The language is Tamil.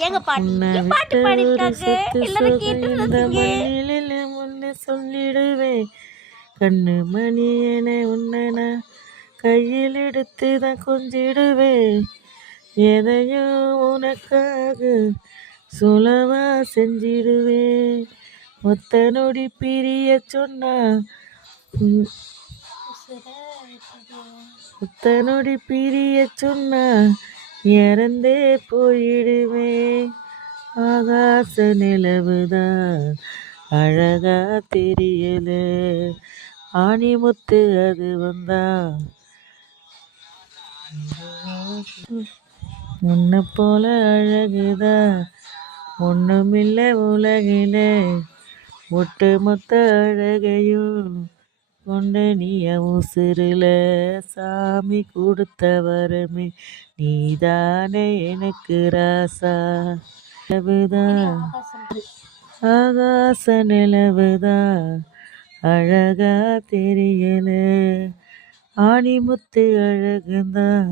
எங்க பாட்டு பாட்டு பாடிருக்காங்க எல்லாரும் கேட்டு மண்ணில முன்ன சொல்லிடுவேன் கண்ணு மணி என உன்ன கையில் எடுத்து தான் கொஞ்சிடுவேன் எதையும் உனக்காக சுலவா செஞ்சிடுவேன் ஒத்த நொடி பிரிய சொன்னா ஒத்த நொடி பிரிய சொன்னா இறந்தே போயிடுவேன் ஆகாச நிலவுதான் அழகா தெரியல ஆணிமுத்து அது வந்தா உன்னை போல அழகுதா ஒண்ணுமில்ல உலகில ஒட்டு மொத்த அழகையும் கொண்ட நீய உசுருல சாமி கொடுத்த வரமே நீதானே எனக்கு ராசா நிலவுதான் ஆகாச நிலவுதான் அழகா தெரியல ஆணிமுத்து அழகுதான்